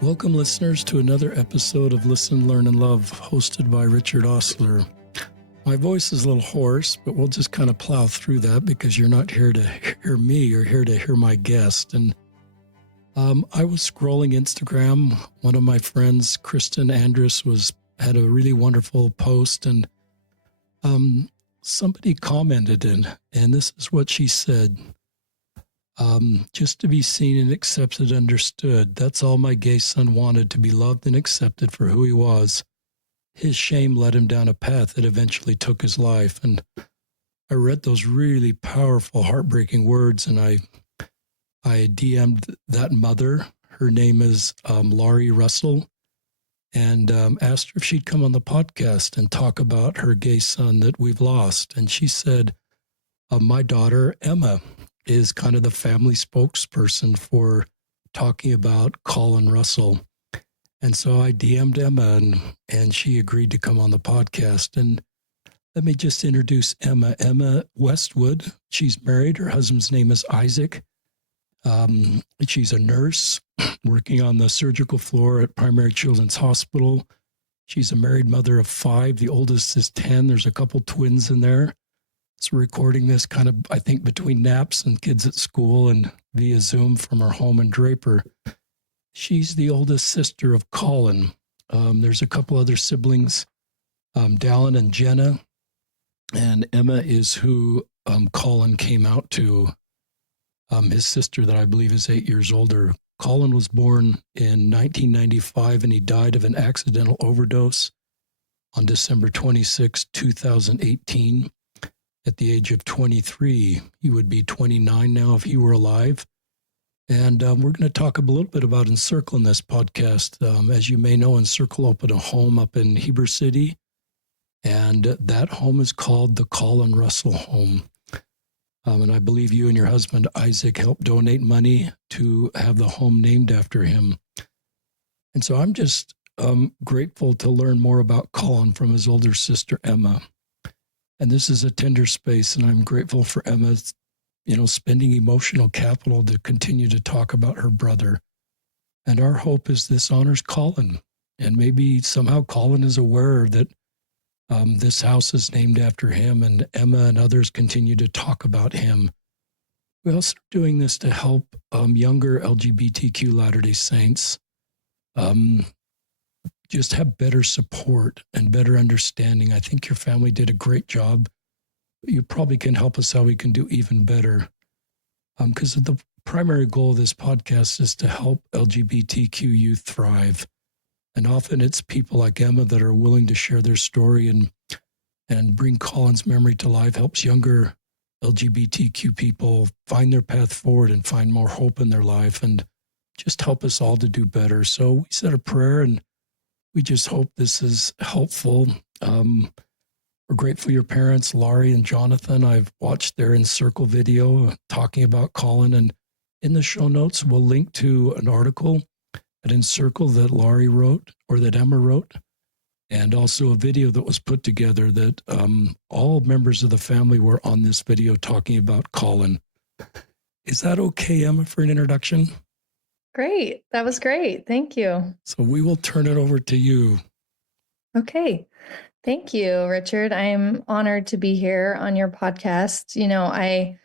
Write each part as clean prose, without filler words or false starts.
Welcome, listeners, to another episode of Listen, Learn, and Love, hosted by Richard Ostler. My voice is a little hoarse, but we'll just kind of plow through that because you're not here to hear me, you're here to hear my guest. And I was scrolling Instagram. One of my friends, Kristen Andrus, had a really wonderful post, and somebody commented, and this is what she said. Just to be seen and accepted, understood. That's all my gay son wanted, to be loved and accepted for who he was. His shame led him down a path that eventually took his life. And I read those really powerful, heartbreaking words, and I DM'd that mother. Her name is Laurie Russell, and asked her if she'd come on the podcast and talk about her gay son that we've lost. And she said, my daughter, Emma, is kind of the family spokesperson for talking about Collin Russell. And so I DM'd Emma, and she agreed to come on the podcast. And let me just introduce Emma. Emma Westwood. She's married. Her husband's name is Isaac. She's a nurse working on the surgical floor at Primary Children's Hospital. She's a married mother of 5. The oldest is 10. There's a couple twins in there. So recording this kind of, I think, between naps and kids at school and via Zoom from her home in Draper. She's the oldest sister of Collin. There's a couple other siblings, Dallin and Jenna, and Emma is who Collin came out to, his sister that I believe is 8 years older. Collin was born in 1995, and he died of an accidental overdose on December 26, 2018. At the age of 23. He would be 29 now if he were alive. And we're going to talk a little bit about Encircle in this podcast. As you may know, Encircle opened a home up in Heber City, and that home is called the Collin Russell Home. And I believe you and your husband, Isaac, helped donate money to have the home named after him. And so I'm just grateful to learn more about Collin from his older sister, Emma. And this is a tender space, and I'm grateful for Emma, spending emotional capital to continue to talk about her brother. And our hope is this honors Collin, and maybe somehow Collin is aware that this house is named after him, and Emma and others continue to talk about him. We're also doing this to help younger LGBTQ Latter-day Saints just have better support and better understanding. I think your family did a great job. You probably can help us how we can do even better. Because the primary goal of this podcast is to help LGBTQ youth thrive. And often it's people like Emma that are willing to share their story and bring Collin's memory to life, helps younger LGBTQ people find their path forward and find more hope in their life, and just help us all to do better. So we said a prayer, and we just hope this is helpful. We're grateful for your parents, Laurie and Jonathan. I've watched their Encircle video talking about Collin, and in the show notes, we'll link to an article at Encircle that Laurie wrote, or that Emma wrote, and also a video that was put together that all members of the family were on this video talking about Collin. Is that okay, Emma, for an introduction? Great. That was great. Thank you. So we will turn it over to you. Okay. Thank you, Richard. I'm honored to be here on your podcast. I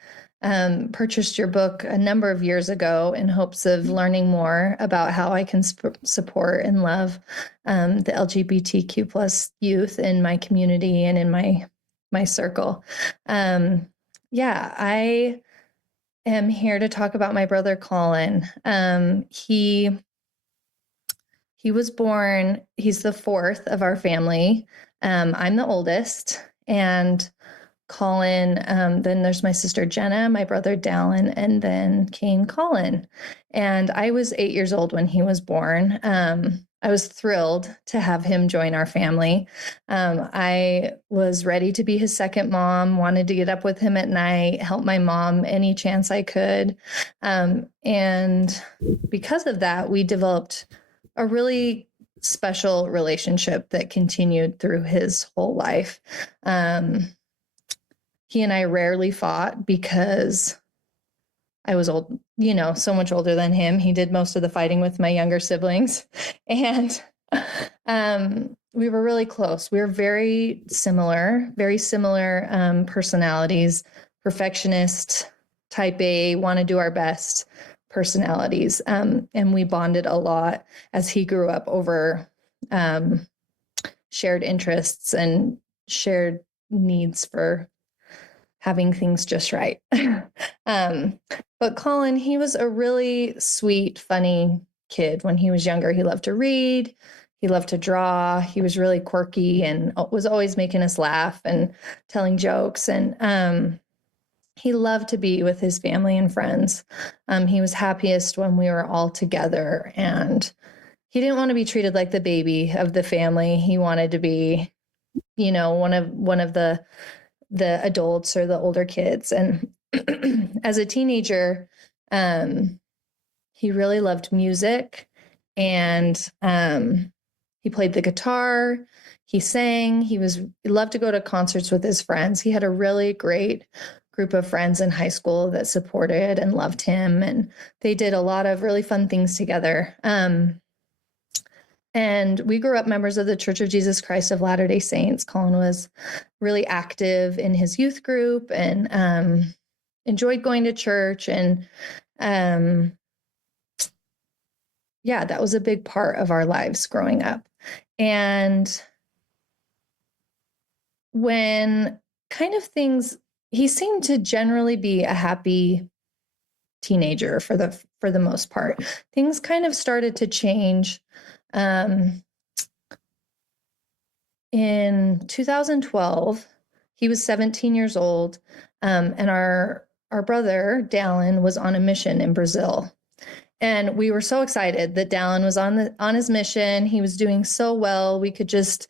purchased your book a number of years ago in hopes of learning more about how I can support and love the LGBTQ plus youth in my community and in my circle. I am here to talk about my brother Collin. He was born, he's the 4th of our family. I'm the oldest, and Collin, then there's my sister Jenna, my brother Dallin, and then came Collin. And I was 8 years old when he was born. I was thrilled to have him join our family. I was ready to be his second mom, wanted to get up with him at night, help my mom any chance I could. And because of that, we developed a really special relationship that continued through his whole life. He and I rarely fought because I was old, so much older than him. He did most of the fighting with my younger siblings. And we were really close. We were very similar personalities, perfectionist, type A, want to do our best personalities. And we bonded a lot as he grew up over shared interests and shared needs for having things just right. But Collin, he was a really sweet, funny kid. When he was younger, he loved to read. He loved to draw. He was really quirky and was always making us laugh and telling jokes. And he loved to be with his family and friends. He was happiest when we were all together, and he didn't want to be treated like the baby of the family. He wanted to be, one of the adults or the older kids. And as a teenager, he really loved music, and he played the guitar. He sang. He loved to go to concerts with his friends. He had a really great group of friends in high school that supported and loved him, and they did a lot of really fun things together. And we grew up members of the Church of Jesus Christ of Latter-day Saints. Collin was really active in his youth group and enjoyed going to church. And yeah, that was a big part of our lives growing up. And when kind of he seemed to generally be a happy teenager for the most part. Things kind of started to change. In 2012, he was 17 years old, and our brother Dallin was on a mission in Brazil, and we were so excited that Dallin was on his mission. He was doing so well. We could just,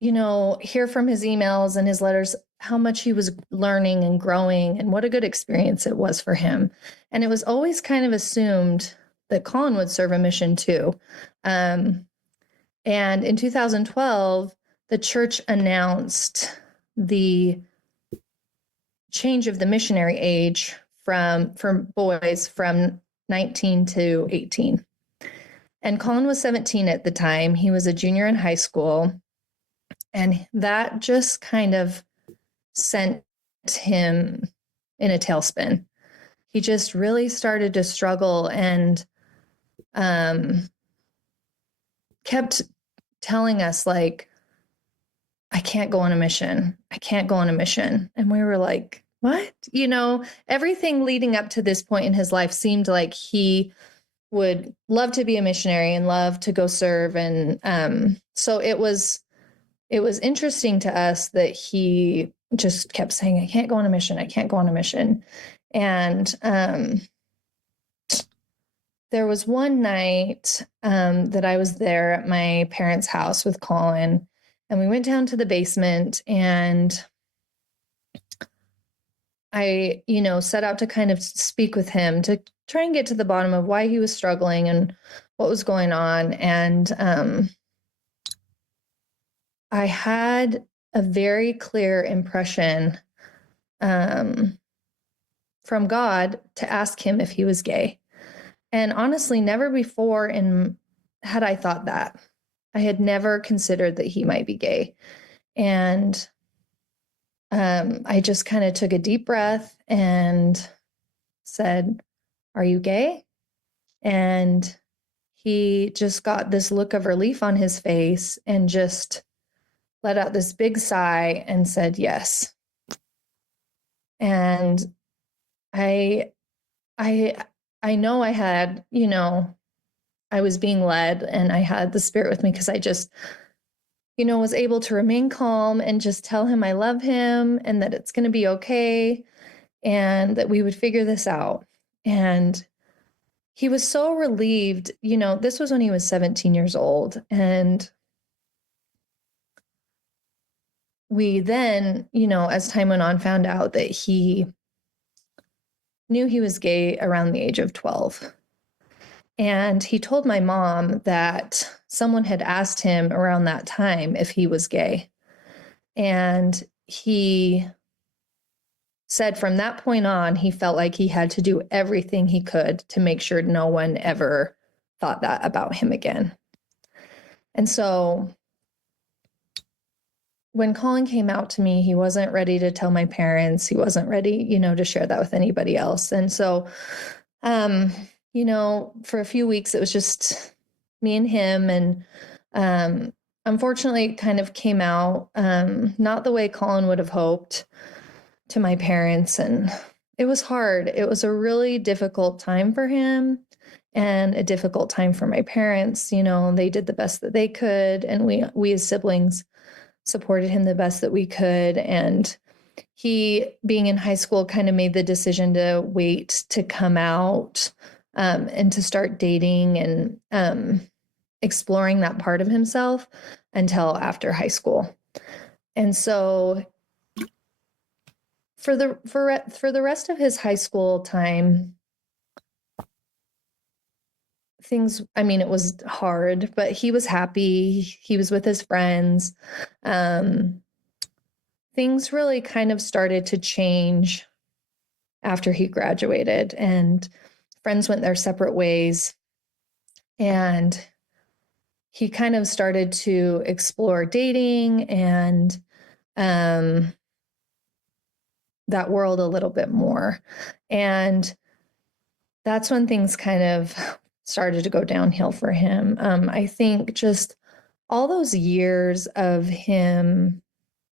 hear from his emails and his letters how much he was learning and growing, and what a good experience it was for him. And it was always kind of assumed that Collin would serve a mission too. And in 2012, the church announced the change of the missionary age for boys from 19 to 18. And Collin was 17 at the time. He was a junior in high school. And that just kind of sent him in a tailspin. He just really started to struggle and kept telling us, like, I can't go on a mission. I can't go on a mission. And we were like, what? Everything leading up to this point in his life seemed like he would love to be a missionary and love to go serve. And so it was interesting to us that he just kept saying, I can't go on a mission. I can't go on a mission. And there was one night that I was there at my parents' house with Collin, and we went down to the basement, and I, set out to kind of speak with him to try and get to the bottom of why he was struggling and what was going on. And I had a very clear impression from God to ask him if he was gay. And honestly, never before had I thought that. I had never considered that he might be gay. And I just kind of took a deep breath and said, are you gay? And he just got this look of relief on his face and just let out this big sigh and said, yes. And I know I had, I was being led, and I had the Spirit with me, because I just, was able to remain calm and just tell him I love him and that it's going to be okay and that we would figure this out. And he was so relieved. This was when he was 17 years old. And we then, as time went on, found out that he knew he was gay around the age of 12. And he told my mom that someone had asked him around that time if he was gay. And he said from that point on, he felt like he had to do everything he could to make sure no one ever thought that about him again. And so when Collin came out to me, he wasn't ready to tell my parents. He wasn't ready, to share that with anybody else. And so, for a few weeks, it was just me and him. And unfortunately, it kind of came out not the way Collin would have hoped to my parents. And it was hard. It was a really difficult time for him and a difficult time for my parents. They did the best that they could. And we as siblings supported him the best that we could. And he, being in high school, kind of made the decision to wait to come out and to start dating and exploring that part of himself until after high school. And so for the rest of his high school time, it was hard, but he was happy. He was with his friends. Things really kind of started to change after he graduated, and friends went their separate ways. And he kind of started to explore dating and that world a little bit more. And that's when things kind of started to go downhill for him. I think just all those years of him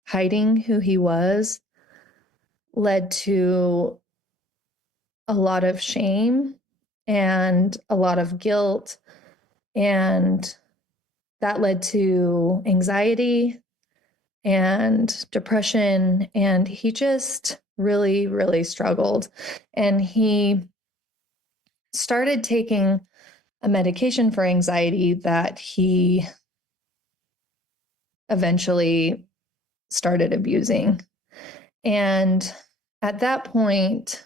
hiding who he was led to a lot of shame and a lot of guilt. And that led to anxiety and depression. And he just really, really struggled. And he started taking a medication for anxiety that he eventually started abusing. And at that point,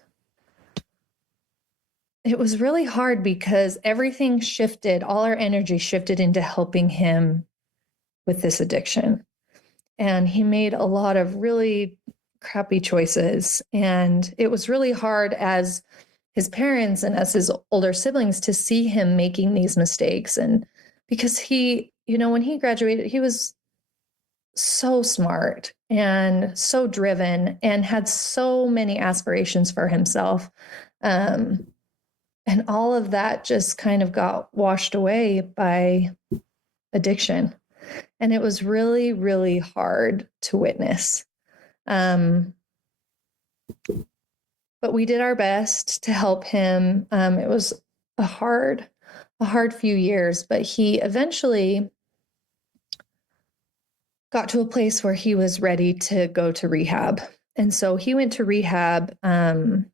it was really hard because everything shifted, all our energy shifted into helping him with this addiction. And he made a lot of really crappy choices. And it was really hard as his parents and as his older siblings to see him making these mistakes. And because he, when he graduated, he was so smart and so driven and had so many aspirations for himself. And all of that just kind of got washed away by addiction. And it was really, really hard to witness. But we did our best to help him. It was a hard few years, but he eventually got to a place where he was ready to go to rehab. And so he went to rehab in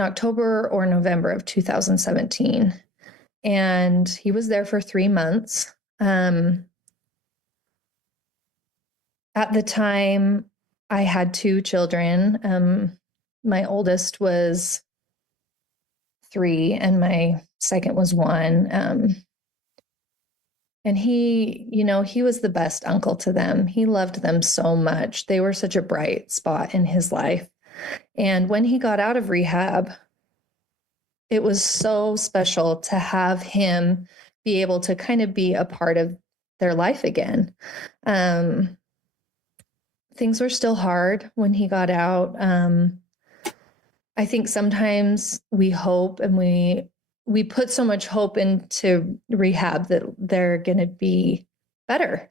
October or November of 2017. And he was there for 3 months. At the time, I had 2 children. My oldest was 3 and my second was 1. And he, he was the best uncle to them. He loved them so much. They were such a bright spot in his life. And when he got out of rehab, it was so special to have him be able to kind of be a part of their life again. Things were still hard when he got out. I think sometimes we hope and we put so much hope into rehab that they're going to be better.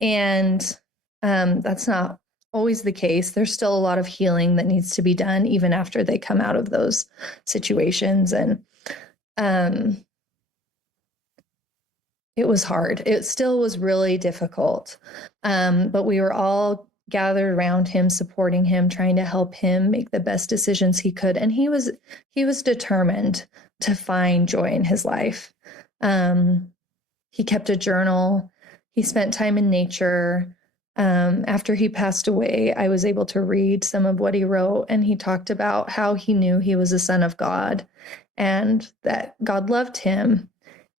And that's not always the case. There's still a lot of healing that needs to be done even after they come out of those situations. And it was hard. It still was really difficult. But we were all gathered around him, supporting him, trying to help him make the best decisions he could. And he was determined to find joy in his life. He kept a journal. He spent time in nature. After he passed away, I was able to read some of what he wrote, and he talked about how he knew he was a son of God and that God loved him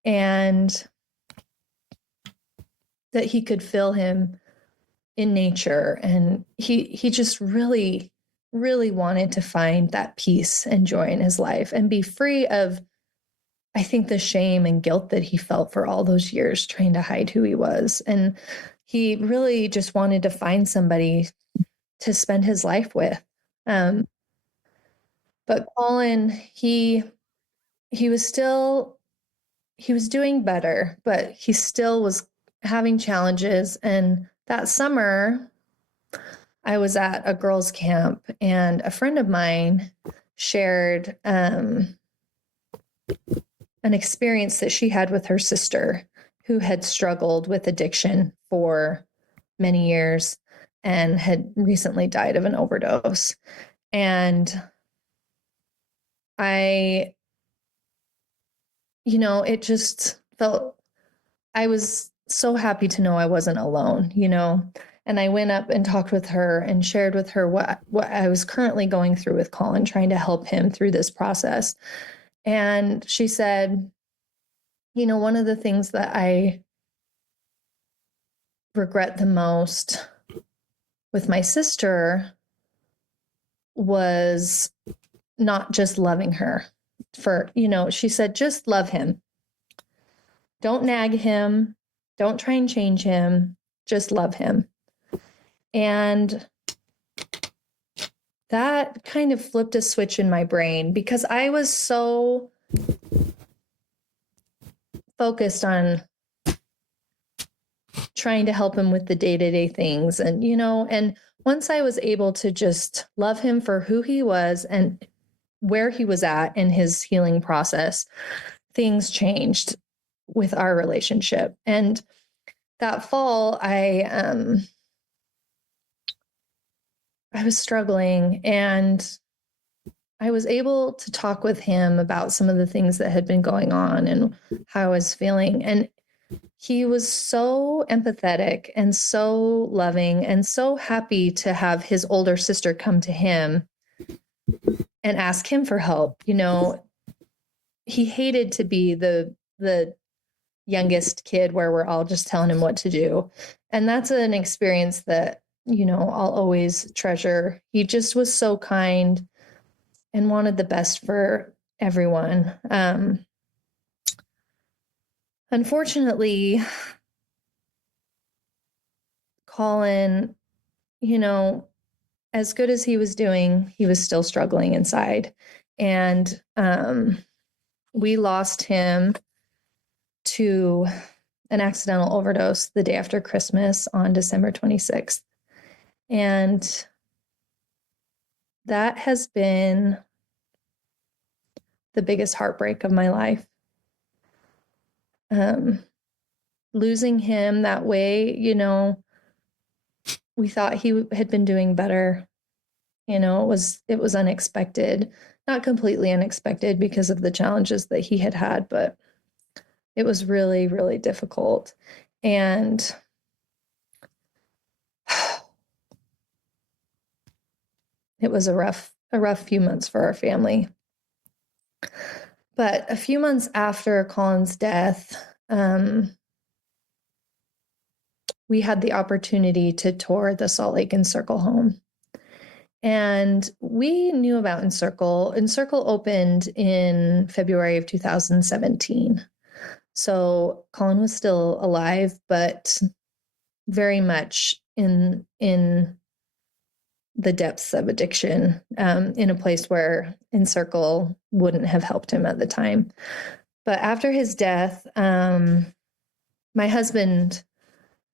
and that he could feel him in nature. And he just really really wanted to find that peace and joy in his life and be free of, I think, the shame and guilt that he felt for all those years trying to hide who he was. And he really just wanted to find somebody to spend his life with. But Collin, he was still he was doing better, but he still was having challenges. And that summer, I was at a girls' camp, and a friend of mine shared an experience that she had with her sister, who had struggled with addiction for many years and had recently died of an overdose. And I, it just felt, I was so happy to know I wasn't alone, And I went up and talked with her and shared with her what I was currently going through with Collin, trying to help him through this process. And she said, one of the things that I regret the most with my sister was not just loving her she said, just love him. Don't nag him. Don't try and change him. Just love him. And that kind of flipped a switch in my brain, because I was so focused on trying to help him with the day-to-day things. And once I was able to just love him for who he was and where he was at in his healing process, things changed with our relationship. And that fall, I was struggling, and I was able to talk with him about some of the things that had been going on and how I was feeling. And he was so empathetic and so loving and so happy to have his older sister come to him and ask him for help. He hated to be the youngest kid where we're all just telling him what to do. And that's an experience that, I'll always treasure. He just was so kind and wanted the best for everyone. Unfortunately, Collin, as good as he was doing, he was still struggling inside. And we lost him to an accidental overdose the day after Christmas on December 26th. And that has been the biggest heartbreak of my life. Losing him that way, we thought he had been doing better. It was unexpected, not completely unexpected because of the challenges that he had had, but it was really, really difficult. And it was a rough few months for our family. But a few months after Collin's death, we had the opportunity to tour the Salt Lake Encircle home. And we knew about Encircle. Encircle opened in February of 2017. So Collin was still alive, but very much in the depths of addiction, in a place where Encircle wouldn't have helped him at the time. But after his death, my husband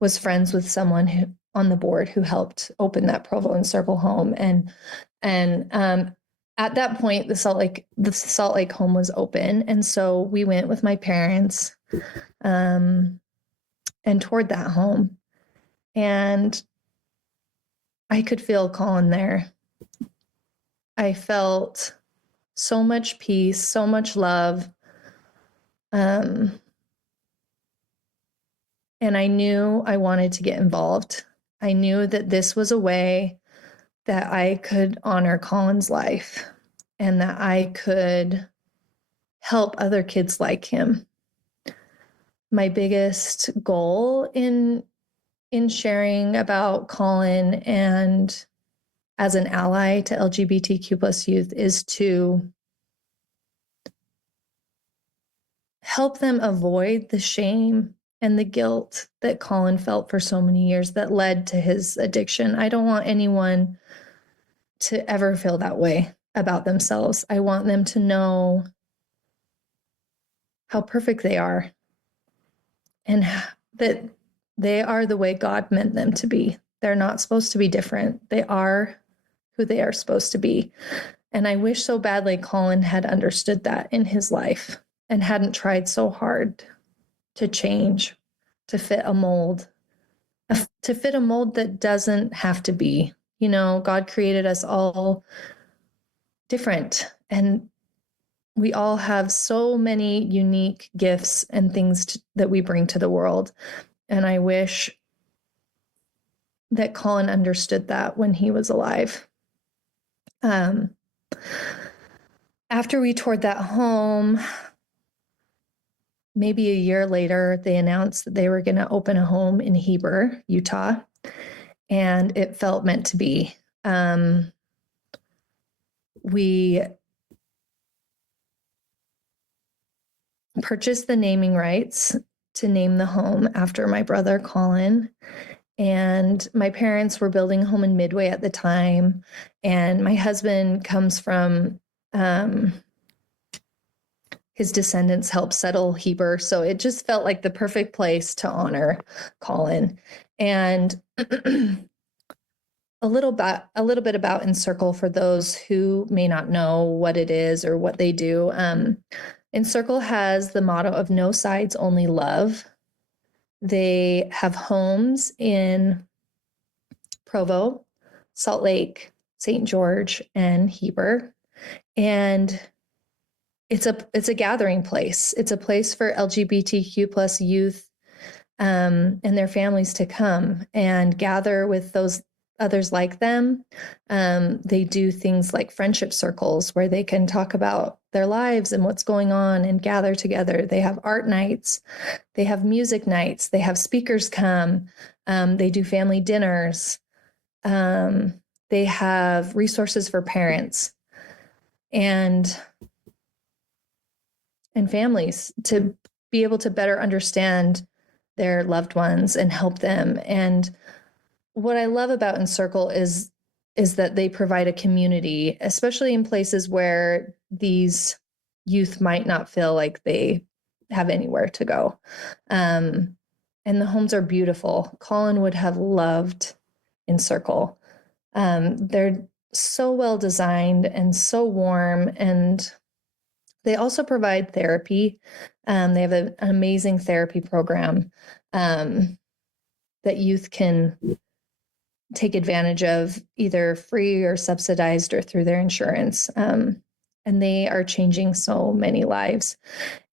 was friends with someone who on the board who helped open that Provo Encircle home. And at that point, the Salt Lake home was open. And so we went with my parents and toured that home. And I could feel Collin there. I felt so much peace, so much love. And I knew I wanted to get involved. I knew that this was a way that I could honor Collin's life and that I could help other kids like him. My biggest goal in sharing about Collin and as an ally to LGBTQ plus youth is to help them avoid the shame and the guilt that Collin felt for so many years that led to his addiction. I don't want anyone to ever feel that way about themselves. I want them to know how perfect they are and that they are the way God meant them to be. They're not supposed to be different. They are who they are supposed to be. And I wish so badly Collin had understood that in his life and hadn't tried so hard to change, to fit a mold, that doesn't have to be. You know, God created us all different, and we all have so many unique gifts and things that we bring to the world. And I wish that Collin understood that when he was alive. After we toured that home, maybe a year later, they announced that they were going to open a home in Heber, Utah, and it felt meant to be. We purchased the naming rights to name the home after my brother Collin. And my parents were building a home in Midway at the time. And my husband comes from, his descendants helped settle Heber. So it just felt like the perfect place to honor Collin. And a little bit about Encircle for those who may not know what it is or what they do. Encircle has the motto of no sides, only love. They have homes in Provo, Salt Lake, St. George, and Heber. And it's a gathering place. It's a place for LGBTQ plus youth and their families to come and gather with those others like them. They do things like friendship circles where they can talk about their lives and what's going on and gather together. They have art nights. They have music nights. They have speakers come. They do family dinners. They have resources for parents and families to be able to better understand their loved ones and help them. And what I love about Encircle is that they provide a community, especially in places where these youth might not feel like they have anywhere to go. And the homes are beautiful. Collin would have loved Encircle. They're so well designed and so warm, and they also provide therapy. They have an amazing therapy program that youth can take advantage of, either free or subsidized or through their insurance. And they are changing so many lives.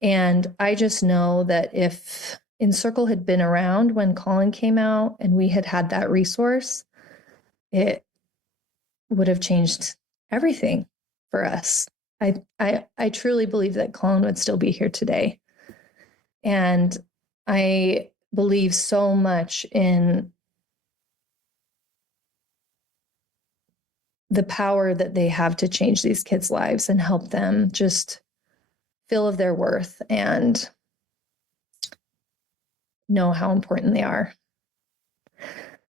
And I just know that if Encircle had been around when Collin came out and we had had that resource, it would have changed everything for us. I truly believe that Collin would still be here today. And I believe so much in the power that they have to change these kids' lives and help them just feel of their worth and know how important they are.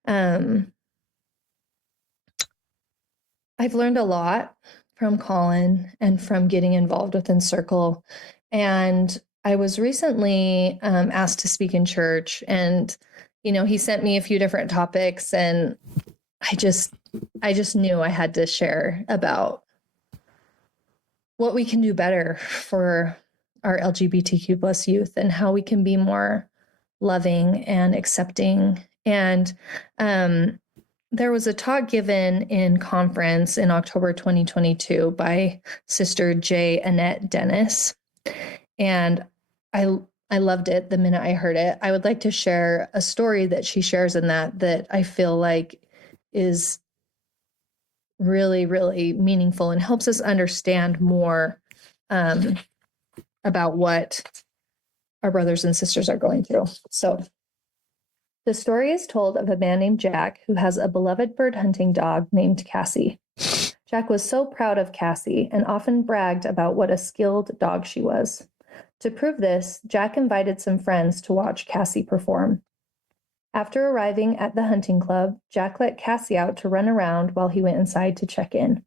I've learned a lot from Collin and from getting involved with Encircle. And I was recently asked to speak in church, and, he sent me a few different topics, and I just knew I had to share about what we can do better for our LGBTQ plus youth and how we can be more loving and accepting. And there was a talk given in conference in October 2022 by Sister J. Annette Dennis. And I loved it the minute I heard it. I would like to share a story that she shares in that I feel like is really, really meaningful and helps us understand more about what our brothers and sisters are going through. So The story is told of a man named Jack who has a beloved bird hunting dog named Cassie. Jack was so proud of Cassie and often bragged about what a skilled dog she was. To prove this, Jack invited some friends to watch Cassie perform. After arriving at the hunting club, Jack let Cassie out to run around while he went inside to check in.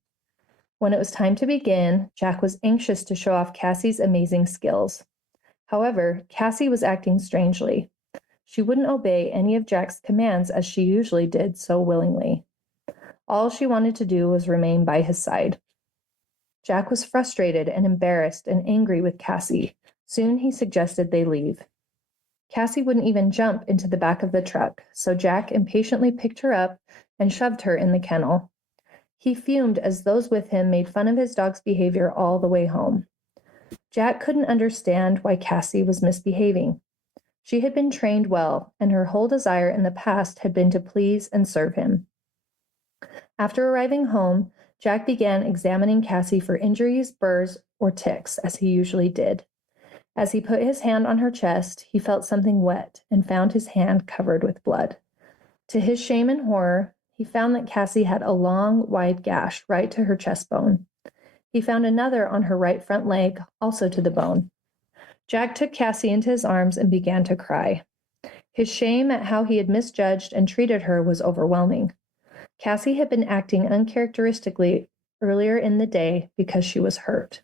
When it was time to begin, Jack was anxious to show off Cassie's amazing skills. However, Cassie was acting strangely. She wouldn't obey any of Jack's commands as she usually did so willingly. All she wanted to do was remain by his side. Jack was frustrated and embarrassed and angry with Cassie. Soon he suggested they leave. Cassie wouldn't even jump into the back of the truck, so Jack impatiently picked her up and shoved her in the kennel. He fumed as those with him made fun of his dog's behavior all the way home. Jack couldn't understand why Cassie was misbehaving. She had been trained well, and her whole desire in the past had been to please and serve him. After arriving home, Jack began examining Cassie for injuries, burrs, or ticks, as he usually did. As he put his hand on her chest, he felt something wet and found his hand covered with blood. To his shame and horror, he found that Cassie had a long, wide gash right to her chest bone. He found another on her right front leg, also to the bone. Jack took Cassie into his arms and began to cry. His shame at how he had misjudged and treated her was overwhelming. Cassie had been acting uncharacteristically earlier in the day because she was hurt.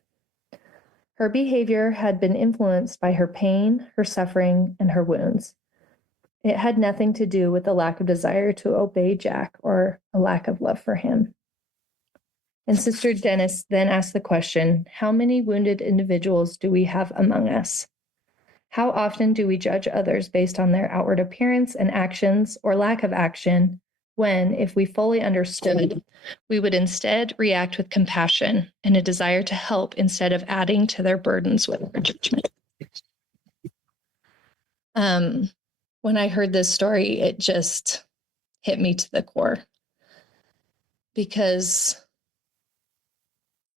Her behavior had been influenced by her pain, her suffering, and her wounds. It had nothing to do with a lack of desire to obey Jack or a lack of love for him. And Sister Dennis then asked the question, how many wounded individuals do we have among us? How often do we judge others based on their outward appearance and actions or lack of action, when, if we fully understood, we would instead react with compassion and a desire to help instead of adding to their burdens with our judgment? When I heard this story, it just hit me to the core, because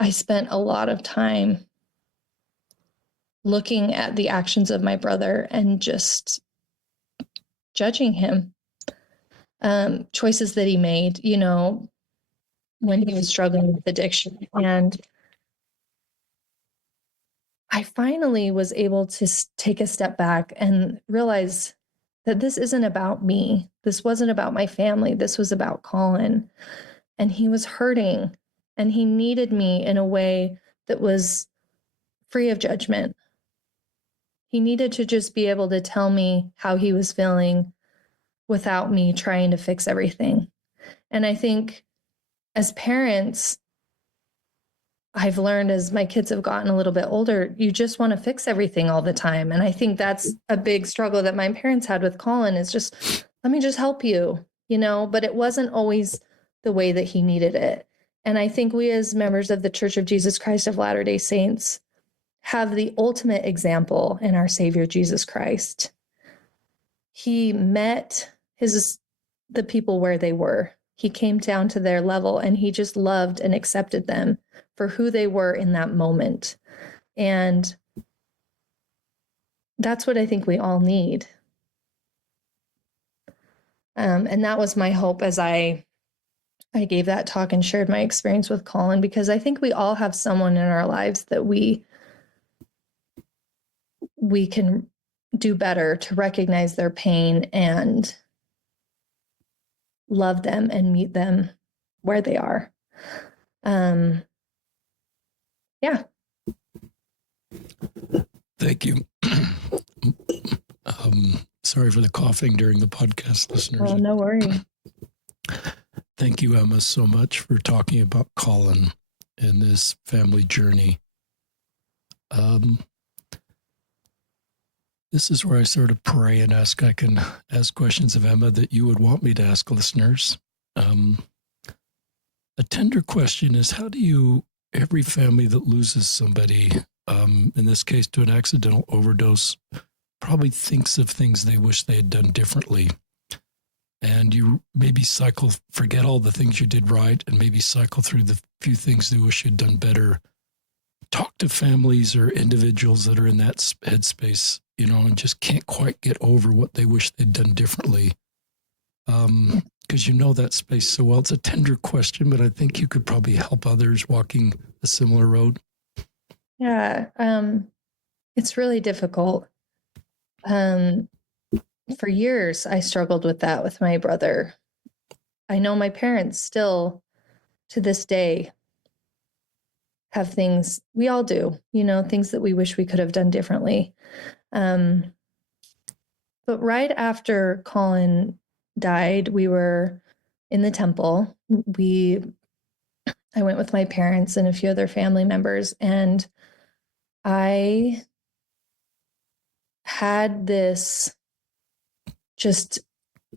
I spent a lot of time looking at the actions of my brother and just judging him. Choices that he made, when he was struggling with addiction. And I finally was able to take a step back and realize that this isn't about me. This wasn't about my family. This was about Collin. And he was hurting, and he needed me in a way that was free of judgment. He needed to just be able to tell me how he was feeling without me trying to fix everything. And I think as parents, I've learned as my kids have gotten a little bit older, you just want to fix everything all the time. And I think that's a big struggle that my parents had with Collin, is just, let me just help you, but it wasn't always the way that he needed it. And I think we as members of the Church of Jesus Christ of Latter-day Saints have the ultimate example in our Savior, Jesus Christ. He met the people where they were. He came down to their level, and he just loved and accepted them for who they were in that moment. And that's what I think we all need. And that was my hope as I gave that talk and shared my experience with Collin, because I think we all have someone in our lives that we can do better to recognize their pain and love them and meet them where they are. Yeah. Thank you. Sorry for the coughing during the podcast, listeners. Oh, no worry. Thank you, Emma, so much for talking about Collin and this family journey. This is where I sort of pray and I can ask questions of Emma that you would want me to ask listeners. A tender question is, how do every family that loses somebody, in this case to an accidental overdose, probably thinks of things they wish they had done differently. And you maybe forget all the things you did right and maybe cycle through the few things they wish you'd done better. Talk to families or individuals that are in that headspace, and just can't quite get over what they wish they'd done differently. because you know that space so well. It's a tender question, but I think you could probably help others walking a similar road. Yeah, it's really difficult. For years, I struggled with that with my brother. I know my parents still, to this day, have things, we all do, things that we wish we could have done differently. But right after Collin died, we were in the temple. I went with my parents and a few other family members, and I had this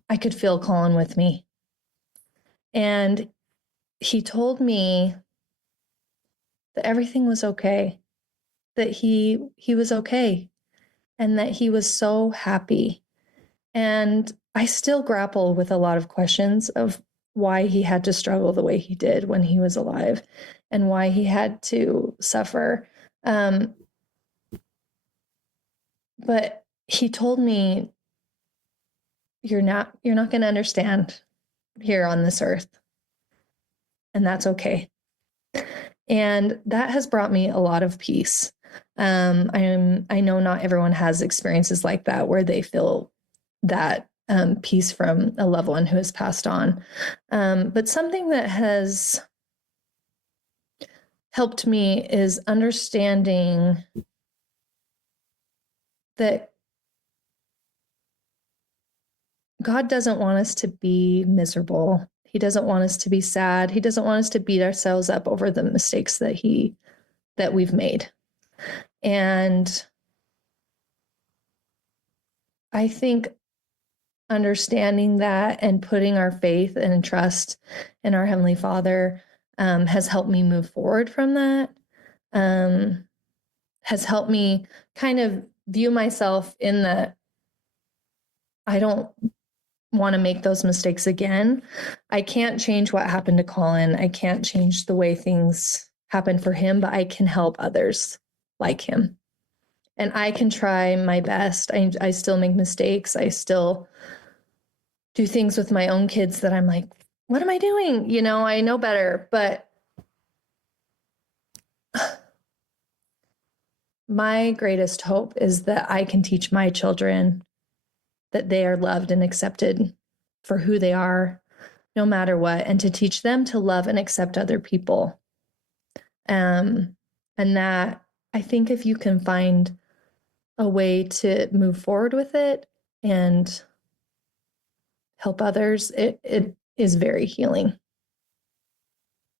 I could feel Collin with me. And he told me that everything was okay, that he was okay, and that he was so happy. And I still grapple with a lot of questions of why he had to struggle the way he did when he was alive and why he had to suffer. But he told me, you're not going to understand here on this earth. And that's okay. And that has brought me a lot of peace. I know not everyone has experiences like that where they feel that peace from a loved one who has passed on. But something that has helped me is understanding that God doesn't want us to be miserable. He doesn't want us to be sad. He doesn't want us to beat ourselves up over the mistakes that we've made. And I think understanding that and putting our faith and trust in our Heavenly Father has helped me move forward from that, has helped me kind of view myself in that I don't want to make those mistakes again. I can't change what happened to Collin. I can't change the way things happen for him, but I can help others like him. And I can try my best. I still make mistakes. I still do things with my own kids that I'm like, what am I doing? I know better, but my greatest hope is that I can teach my children that they are loved and accepted for who they are, no matter what, and to teach them to love and accept other people. And that, I think if you can find a way to move forward with it and help others, it is very healing.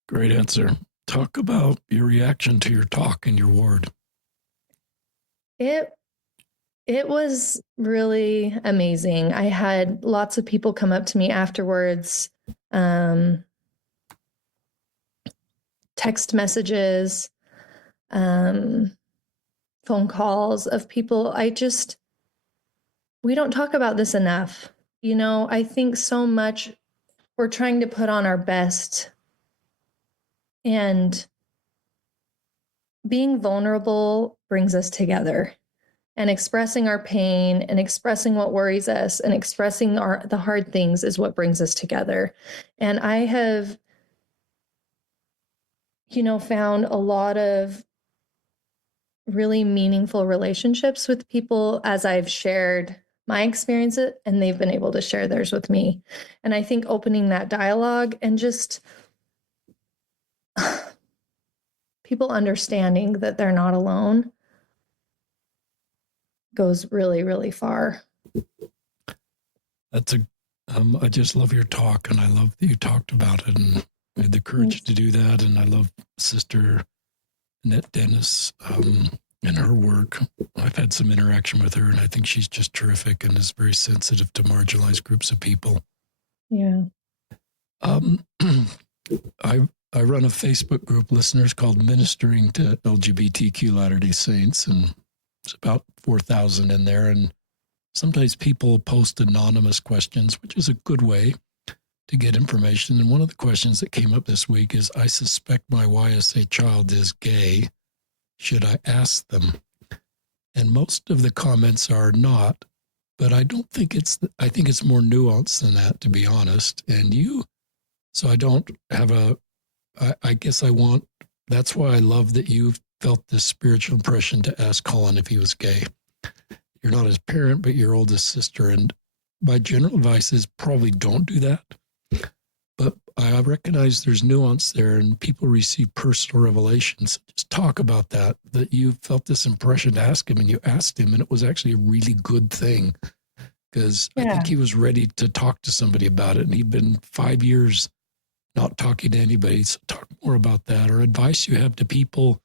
Great answer. Talk about your reaction to your talk in your ward. It was really amazing. I had lots of people come up to me afterwards, text messages, phone calls of people. We don't talk about this enough. I think so much we're trying to put on our best, and being vulnerable brings us together. And expressing our pain and expressing what worries us and expressing the hard things is what brings us together. And I have, found a lot of really meaningful relationships with people as I've shared my experience, and they've been able to share theirs with me. And I think opening that dialogue and just people understanding that they're not alone goes really, really far. I just love your talk, and I love that you talked about it and had the courage to do that. And I love Sister Annette Dennis and her work. I've had some interaction with her, and I think she's just terrific and is very sensitive to marginalized groups of people. Yeah. I run a Facebook group, listeners, called Ministering to LGBTQ Latter-day Saints, and it's about 4,000 in there. And sometimes people post anonymous questions, which is a good way to get information. And one of the questions that came up this week is, I suspect my YSA child is gay. Should I ask them? And most of the comments are not. but I don't think I think it's more nuanced than that, to be honest. So I don't have I guess that's why I love that you felt this spiritual impression to ask Collin if he was gay. You're not his parent, but your oldest sister. And my general advice is probably don't do that. But I recognize there's nuance there and people receive personal revelations. Just talk about that you felt this impression to ask him and you asked him, and it was actually a really good thing because I think he was ready to talk to somebody about it. And he'd been 5 years not talking to anybody. So talk more about that, or advice you have to people,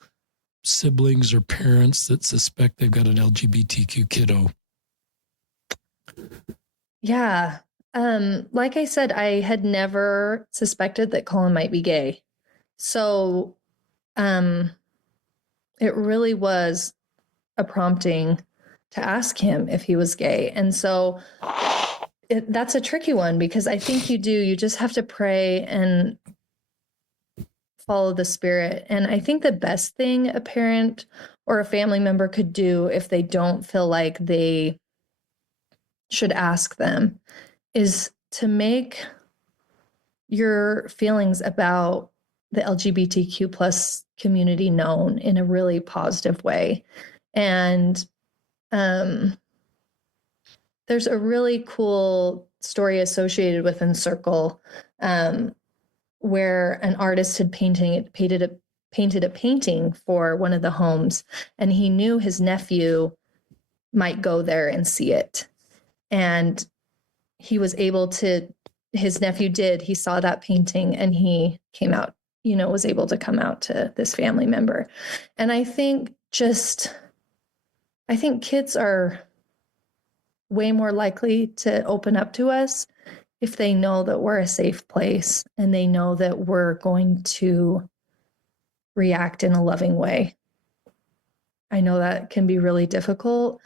siblings or parents that suspect they've got an LGBTQ kiddo. Yeah. Like I said, I had never suspected that Collin might be gay. So, it really was a prompting to ask him if he was gay. And so that's a tricky one because I think you just have to pray and follow the Spirit. And I think the best thing a parent or a family member could do if they don't feel like they should ask them is to make your feelings about the LGBTQ plus community known in a really positive way. And there's a really cool story associated with Encircle, where an artist had painted a painting for one of the homes, and he knew his nephew might go there and see it. And his nephew he saw that painting and he came out, was able to come out to this family member. And I think kids are way more likely to open up to us if they know that we're a safe place and they know that we're going to react in a loving way. I know that can be really difficult.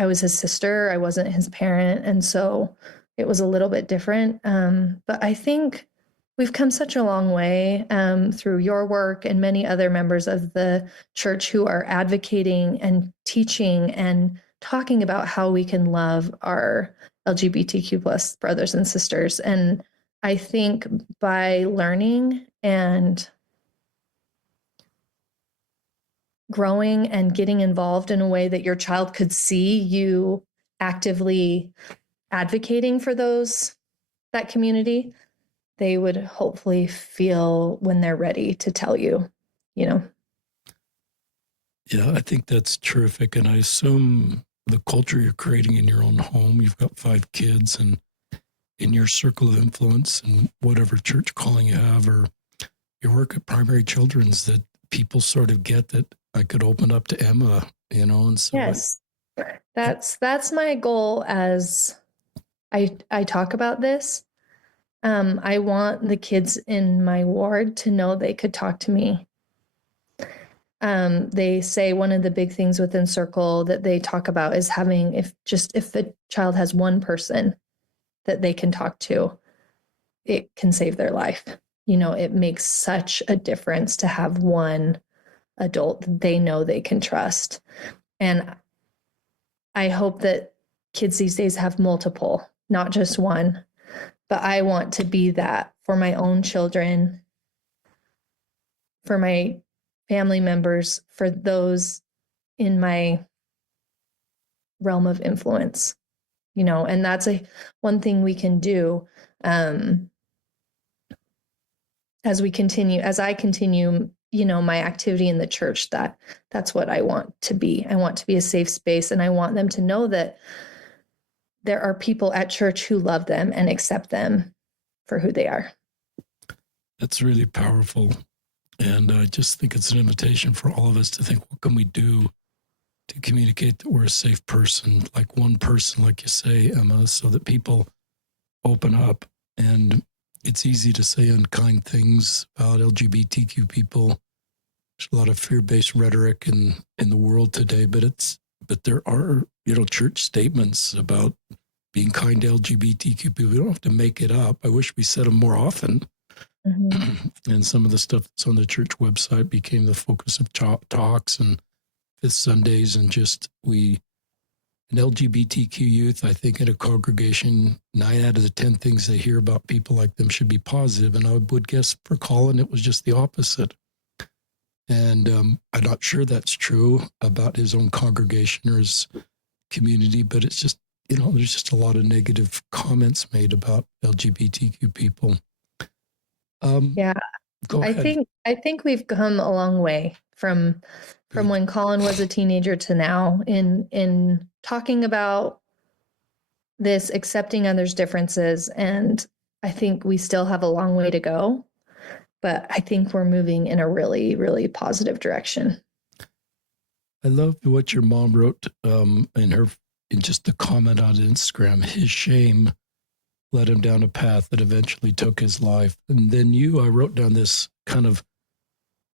I was his sister. I wasn't his parent. And so it was a little bit different. But I think we've come such a long way through your work and many other members of the church who are advocating and teaching and talking about how we can love our LGBTQ plus brothers and sisters. And I think by learning and growing and getting involved in a way that your child could see you actively advocating for that community, they would hopefully feel when they're ready to tell you. Yeah, I think that's terrific. And I assume the culture you're creating in your own home, you've got 5 kids, and in your circle of influence and whatever church calling you have, or your work at Primary Children's, that people sort of get that I could open up to Emma, and so yes, that's my goal as I talk about this. I want the kids in my ward to know they could talk to me. They say one of the big things within Circle that they talk about is having, if the child has one person that they can talk to, it can save their life. It makes such a difference to have one adult that they know they can trust. And I hope that kids these days have multiple, not just one, but I want to be that for my own children, for my family members, for those in my realm of influence, and that's one thing we can do as I continue, my activity in the church. That's what I want to be. I want to be a safe space, and I want them to know that there are people at church who love them and accept them for who they are. That's really powerful. And I just think it's an invitation for all of us to think, what can we do to communicate that we're a safe person, like one person, like you say, Emma, so that people open up. And it's easy to say unkind things about LGBTQ people. There's a lot of fear-based rhetoric in the world today, but there are, church statements about being kind to LGBTQ people. We don't have to make it up. I wish we said them more often. Mm-hmm. And some of the stuff that's on the church website became the focus of talks and Fifth Sundays, and just we an LGBTQ youth, I think in a congregation, 9 out of the 10 things they hear about people like them should be positive. And I would guess for Collin, it was just the opposite. And I'm not sure that's true about his own congregation or his community, but it's just, there's just a lot of negative comments made about LGBTQ people. Yeah. Go ahead. I think we've come a long way from Good. when Collin was a teenager to now in talking about this, accepting others' differences. And I think we still have a long way to go, but I think we're moving in a really, really positive direction. I love what your mom wrote in just the comment on Instagram. His shame led him down a path that eventually took his life. And then I wrote down this kind of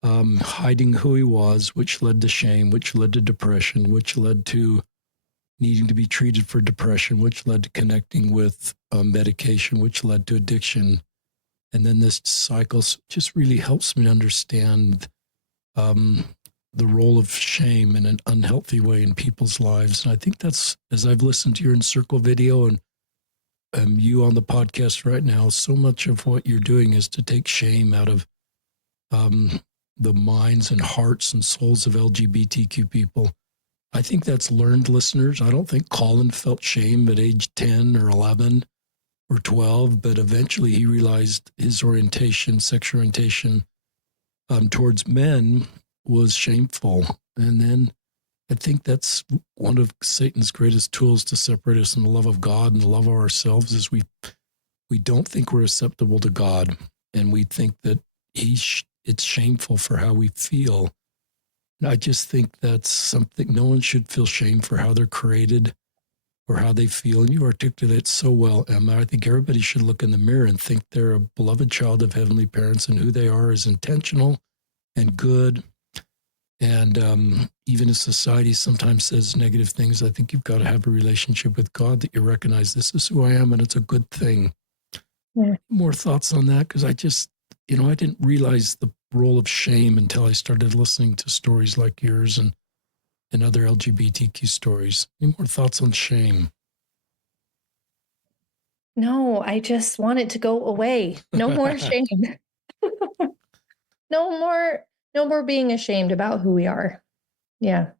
hiding who he was, which led to shame, which led to depression, which led to needing to be treated for depression, which led to connecting with medication, which led to addiction. And then this cycle just really helps me understand the role of shame in an unhealthy way in people's lives. And I think that's, as I've listened to your Encircle video and you on the podcast right now, so much of what you're doing is to take shame out of the minds and hearts and souls of LGBTQ people. I think that's learned, listeners. I don't think Collin felt shame at age 10 or 11 or 12, but eventually he realized his sexual orientation towards men was shameful. And then I think that's one of Satan's greatest tools to separate us from the love of God and the love of ourselves is we don't think we're acceptable to God, and we think that it's shameful for how we feel. And I just think that's something no one should feel shame for how they're created or how they feel. And you articulate it so well, Emma. I think everybody should look in the mirror and think they're a beloved child of heavenly parents, and who they are is intentional and good. And even as society sometimes says negative things, I think you've got to have a relationship with God that you recognize this is who I am, and it's a good thing. Yeah. More thoughts on that? Because I just, I didn't realize the role of shame until I started listening to stories like yours and other LGBTQ stories. Any more thoughts on shame? No, I just want it to go away. No more shame. No more being ashamed about who we are. Yeah.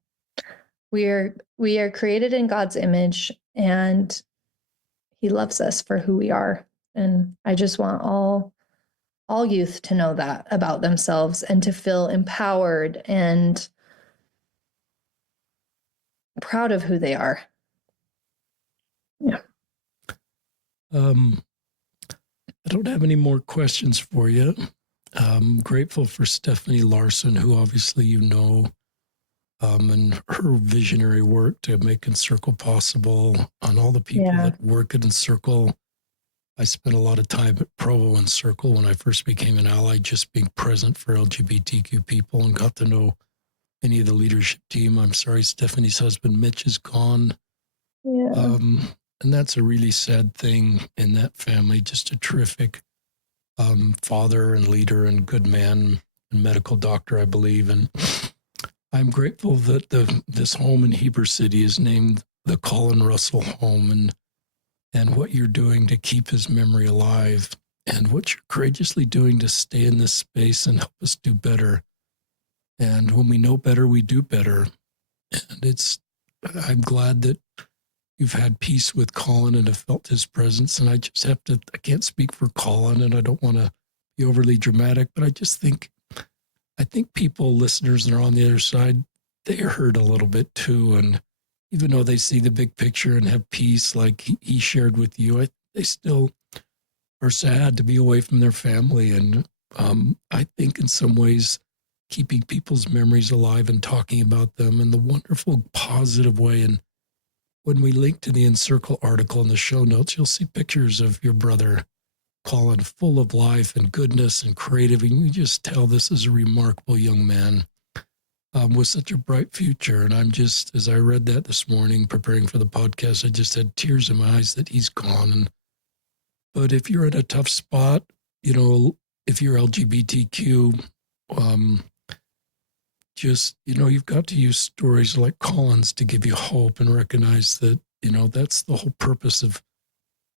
We are created in God's image, and he loves us for who we are. And I just want all youth to know that about themselves and to feel empowered and proud of who they are. Yeah. I don't have any more questions for you. I'm grateful for Stephanie Larson, who obviously and her visionary work to make Encircle possible, on all the people that work at Encircle. I spent a lot of time at Provo Encircle when I first became an ally, just being present for LGBTQ people, and got to know any of the leadership team. I'm sorry, Stephanie's husband, Mitch, is gone. Yeah. And that's a really sad thing in that family. Just a terrific father and leader and good man and medical doctor, I believe. And I'm grateful that this home in Heber City is named the Collin Russell Home, and what you're doing to keep his memory alive, and what you're courageously doing to stay in this space and help us do better. And when we know better, we do better. And I'm glad that you've had peace with Collin and have felt his presence. And I can't speak for Collin, and I don't want to be overly dramatic, but I think people, listeners that are on the other side, they are hurt a little bit too. And even though they see the big picture and have peace, like he shared with you, they still are sad to be away from their family. And I think in some ways, keeping people's memories alive and talking about them in the wonderful, positive way. And when we link to the Encircle article in the show notes, you'll see pictures of your brother, Collin, full of life and goodness and creative. And you just tell this is a remarkable young man with such a bright future. And I'm just, as I read that this morning, preparing for the podcast, I just had tears in my eyes that he's gone. But if you're in a tough spot, if you're LGBTQ, just, you've got to use stories like Collin's to give you hope and recognize that, that's the whole purpose of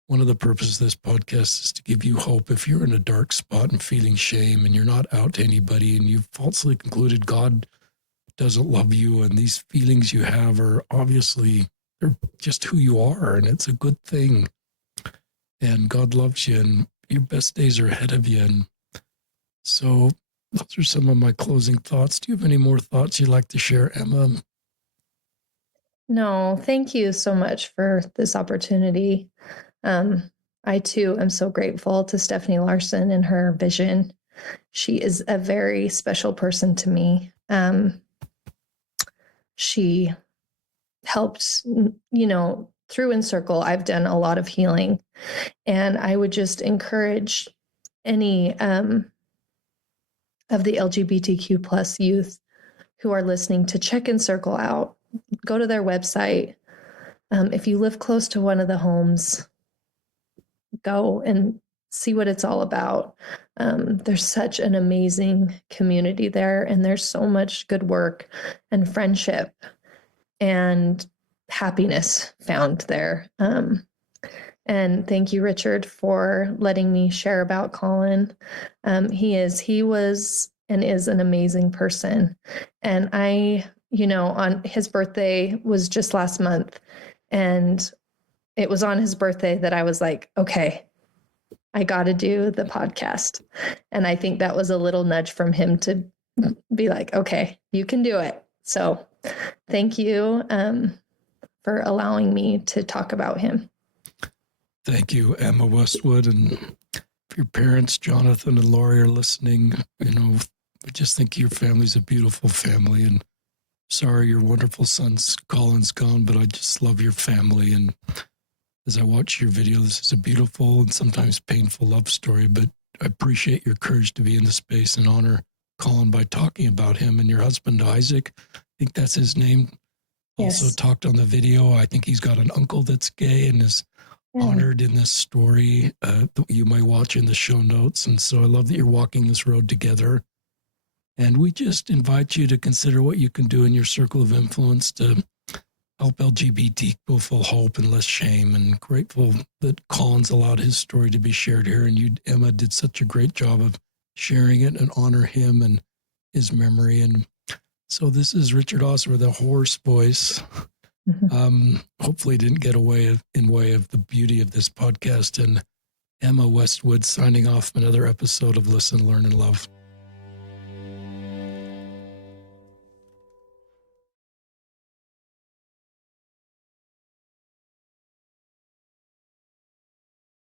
one of the purposes of this podcast is to give you hope. If you're in a dark spot and feeling shame and you're not out to anybody and you've falsely concluded God doesn't love you and these feelings you have are obviously, they're just who you are and it's a good thing. And God loves you and your best days are ahead of you. And so those are some of my closing thoughts. Do you have any more thoughts you'd like to share, Emma? No, thank you so much for this opportunity. I too am so grateful to Stephanie Larson and her vision. She is a very special person to me. She helped, through Encircle, I've done a lot of healing. And I would just encourage any of the LGBTQ plus youth who are listening to check Encircle out. Go to their website. If you live close to one of the homes, go and see what it's all about. There's such an amazing community there, and there's so much good work and friendship and happiness found there. And thank you, Richard, for letting me share about Collin. He was and is an amazing person. And on his birthday was just last month. And it was on his birthday that I was like, okay, I got to do the podcast. And I think that was a little nudge from him to be like, okay, you can do it. So thank you for allowing me to talk about him. Thank you, Emma Westwood. And if your parents, Jonathan and Lori, are listening, I just think your family's a beautiful family. And sorry your wonderful son's Colin's gone, but I just love your family. And as I watch your video, this is a beautiful and sometimes painful love story, but I appreciate your courage to be in the space and honor Collin by talking about him. And your husband, Isaac, I think that's his name, also talked on the video. I think he's got an uncle that's gay and is honored in this story that you might watch in the show notes. And so I love that you're walking this road together. And we just invite you to consider what you can do in your circle of influence to help LGBT people feel hope and less shame. And grateful that Collin's allowed his story to be shared here. And you, Emma, did such a great job of sharing it and honor him and his memory. And so this is Richard Osler with a hoarse voice. Hopefully didn't get in way of the beauty of this podcast. And Emma Westwood signing off another episode of Listen, Learn, and Love.